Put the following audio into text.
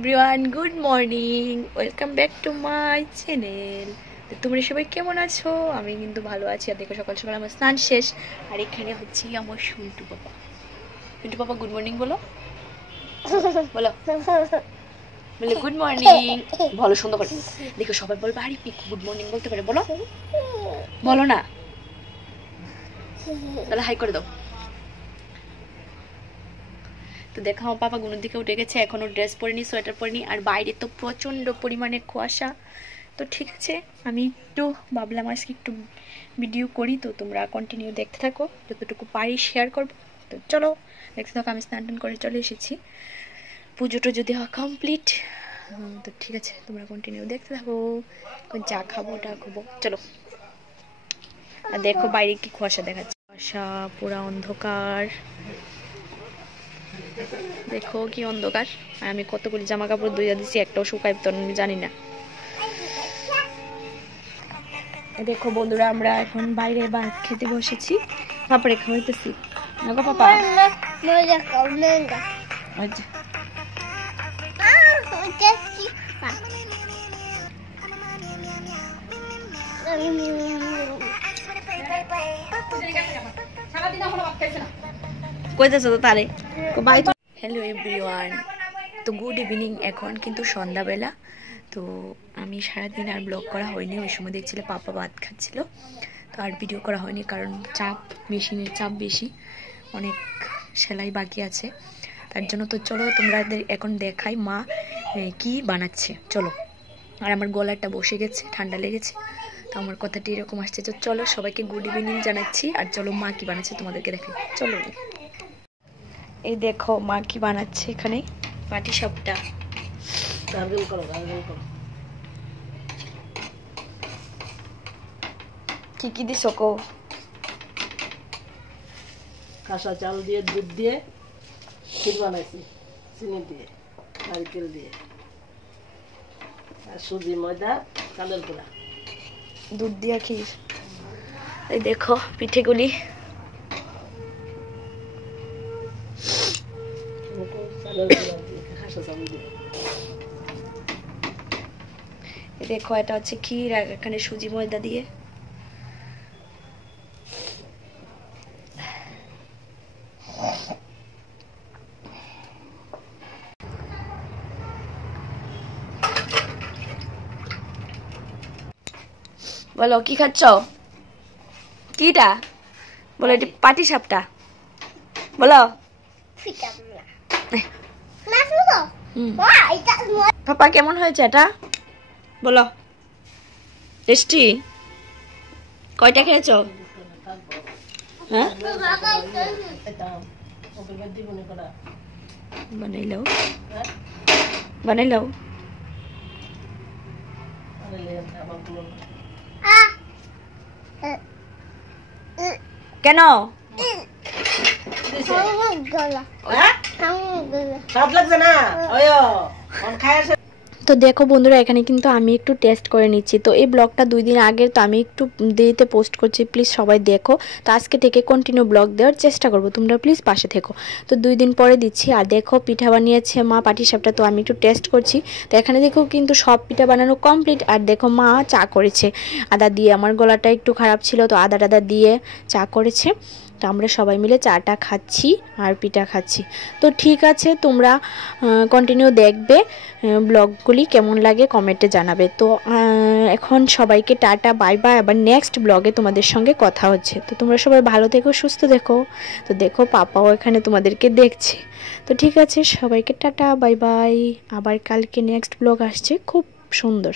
Everyone, good morning, welcome back to my channel. তো তোমরা সবাই কেমন আছো? আমি কিন্তু ভালো আছি। আর দেখো সকাল সকাল আমার স্নান শেষ, আর এখানে হচ্ছে আমার শুন্টু পাপা। শুন্টু পাপা গুড মর্নিং বলো, বলো বলে গুড মর্নিং বলো সুন্দর করে। দেখো সবাই বলবে আরে পিকু গুড মর্নিং বলতে পারে, বলো বলো না, তাহলে হাই করে দাও। তো দেখো আমার পাপা ঘুমের দিকে উঠে গেছে, এখনো ড্রেস পরেনি, সোয়েটার পরেনি, আর বাইরে তো প্রচণ্ড পরিমাণে কুয়াশা। তো ঠিক আছে, আমি একটু ভাবলাম আজকে একটু ভিডিও করি, তো তোমরা কন্টিনিউ দেখতে থাকো, যতটুকু পারি শেয়ার করবো। তো চলো দেখতে থাকো। আমি স্নান টান করে চলে এসেছি, পুজোটা যদি হয় কমপ্লিট। তো ঠিক আছে, তোমরা কন্টিনিউ দেখতে থাকো। চা খাবো, ওটা খাবো, চলো। আর দেখো বাইরে কি কুয়াশা দেখাচ্ছে, কুয়াশা পুরা অন্ধকার, দেখো কি অন্ধকার। আর আমি কতগুলি জামা কাপড় ধুইয়া দিচ্ছি, একটাও শুকাই তো আমি জানি না। দেখো বন্ধুরা, আমরা এখন বাইরে ভাত খেতে বসেছি, তারপরে খাওয়াইতেছি। দেখো পাপা কইতেছ তো তারে বাই। হ্যালো এভরিওয়ান, তো গুড ইভিনিং। এখন কিন্তু সন্ধ্যাবেলা। তো আমি সারাদিন আর ব্লগ করা হয়নি, ওই সময় দেখছিলে পাপা ভাত খাচ্ছিল, তো আর ভিডিও করা হয়নি, কারণ চাপ, মেশিনের চাপ বেশি, অনেক সেলাই বাকি আছে তার জন্য। তো চলো তোমাদের এখন দেখাই মা কি বানাচ্ছে, চলো। আর আমার গলাটা বসে গেছে, ঠান্ডা লেগেছে, তো আমার কথাটি এরকম আসছে। তো চলো সবাইকে গুড ইভিনিং জানাচ্ছি, আর চলো মা কি বানাচ্ছে তোমাদেরকে দেখাই, চলো। এই দেখো মা কি বানাচ্ছে, এখানে পাটি সাপটা। কি কি দিছ কো? কাঁচা চাল দিয়ে, দুধ দিয়ে ক্ষীর বানাইছি, চিনি দিয়ে, নারকেল দিয়ে, আর সুজি, ময়দা, চালের গুঁড়া, দুধ দিয়া ক্ষীর। এই দেখো পিঠেগুলি, দেখো এটা হচ্ছে ক্ষীর, আর এখানে সুজি ময়দা দিয়ে। বলো কি খাচ্ছ? কিটা বলো? এটি পাটি সাপটা বলো। পাপা কেমন হয়েছে এটা বলো? টেস্টি? কয়টা খেয়েছো? হ্যাঁ বানাইলাও, বানাইলাও। কেন তো দেখো বন্ধুরা, এখানে কিন্তু আমি একটু টেস্ট করে নিচ্ছি। তো এই ব্লগটা 2 দিন আগের, তো আমি একটু দেরিতে পোস্ট করছি, প্লিজ সবাই দেখো। তো আজকে থেকে কন্টিনিউ ব্লগ দেওয়ার চেষ্টা করব, তোমরা প্লিজ পাশে থেকো। তো 2 দিন পরে দিচ্ছি। আর দেখো পিঠা বানিয়েছে মা, পাটিসাপটা, তো আমি একটু টেস্ট করছি। তো এখানে দেখো কিন্তু সব পিঠা বানানো কমপ্লিট। আর দেখো মা চা করেছে আদা দিয়ে, আমার গলাটা একটু খারাপ ছিল, তো আদা টাদা দিয়ে চা করেছে। তো আমরা সবাই মিলে চাটা খাচ্ছি আর পিঠা খাচ্ছি। তো ঠিক আছে, তোমরা কন্টিনিউ দেখবে, ব্লগগুলি কেমন লাগে কমেন্টে জানাবে। তো এখন সবাইকে টাটা বাই বাই, আবার নেক্সট ব্লগে তোমাদের সঙ্গে কথা হচ্ছে। তো তোমরা সবাই ভালো থেকো, সুস্থ দেখো। তো দেখো পাপাও এখানে তোমাদেরকে দেখছে। তো ঠিক আছে, সবাইকে টাটা বাই বাই, আবার কালকে নেক্সট ব্লগ আসছে খুব সুন্দর।